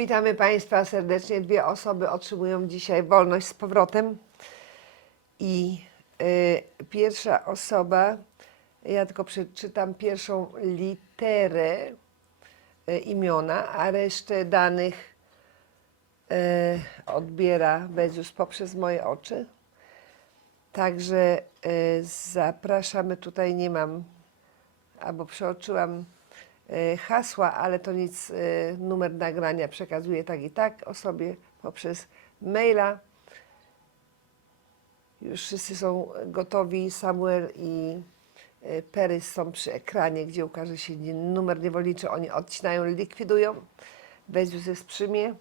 Witamy Państwa serdecznie. Dwie osoby otrzymują dzisiaj wolność z powrotem. I y, pierwsza osoba, ja tylko przeczytam pierwszą literę y, imiona, a resztę danych y, odbiera Bezus poprzez moje oczy. Także y, zapraszamy, tutaj nie mam, albo przeoczyłam hasła, ale to nic, y, numer nagrania przekazuję tak i tak osobie poprzez maila. Już wszyscy są gotowi, Samuel i y, Perys są przy ekranie, gdzie ukaże się numer niewolniczy, oni odcinają, likwidują. Bezus jest przy mnie,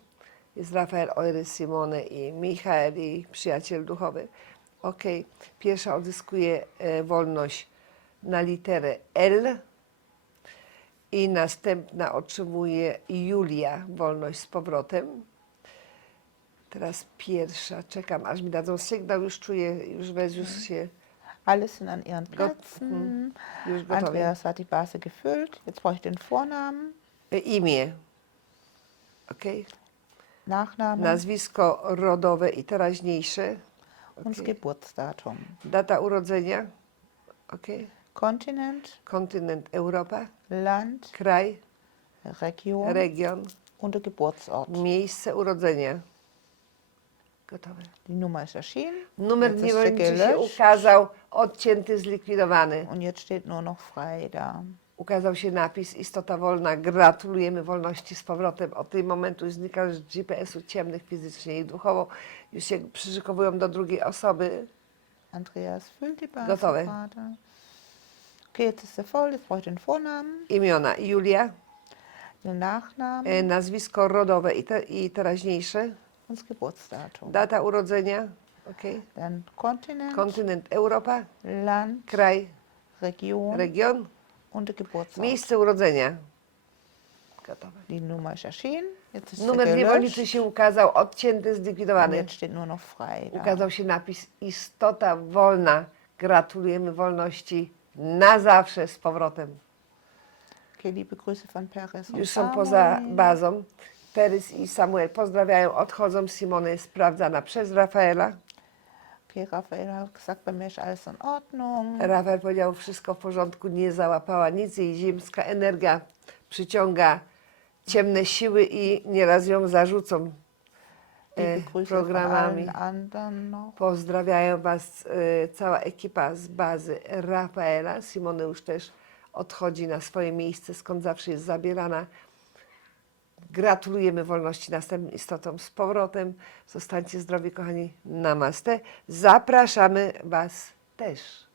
jest Rafael Ory, Simone i Michael i przyjaciel duchowy. Ok, pierwsza odzyskuje wolność na literę L i następna otrzymuje Julia wolność z powrotem. Teraz pierwsza, czekam aż mi dadzą sygnał, już czuję, już Bezus się Alle sind an ihren Plätzen. już gotowy. Andreas hat die Base gefüllt. Jetzt brauche ich den Vornamen, E, Imię, ok, Nachnamen nazwisko rodowe i teraźniejsze, und das Geburtsdatum. data urodzenia, ok, Kontinent, kontynent Europa, Land, kraj, Region region, und Geburtsort. miejsce urodzenia. Gotowe. Die Nummer ist erschienen. Numer Jetzt ist sie niewolniczy się gelöscht ukazał, odcięty, zlikwidowany. und jetzt steht nur noch frei da. Ukazał się napis Istota wolna, gratulujemy wolności z powrotem. Od tej momentu już znikasz z GPS-u ciemnych fizycznie i duchowo. Już się przyszykowują do drugiej osoby. Andreas füllt die Gotowe. Brauche ich den Vornamen, Imiona Julia, den Nachnamen e, nazwisko rodowe i, te, i teraźniejsze, und Geburtsdatum. data urodzenia. Dann Kontinent, kontynent Europa, Land, kraj, Region region, und Geburtsort. miejsce urodzenia. Gotowe. Die Nummer ist erschienen. Jetzt ist Numer niewolniczy gelöscht. się ukazał, odcięty, Und zlikwidowany. jetzt steht nur noch frei da. Ukazał się napis Istota wolna. Gratulujemy wolności na zawsze z powrotem. Okay, liebe Grüße von Perez und Już są poza bazą. Perys i Samuel pozdrawiają, odchodzą. Simone jest sprawdzana przez Rafaela. Okay, Raphael hat gesagt, bei mir ist alles in Ordnung. Rafael powiedział, wszystko w porządku, nie załapała nic. Jej ziemska energia przyciąga ciemne siły i nieraz ją zarzucą e, Liebe Grüße von programami. allen anderen noch. Pozdrawiają Was e, cała ekipa z bazy Rafaela. Simone już też odchodzi na swoje miejsce, skąd zawsze jest zabierana. Gratulujemy wolności następnym istotom z powrotem. Zostańcie zdrowi, kochani. Namaste. Zapraszamy Was też.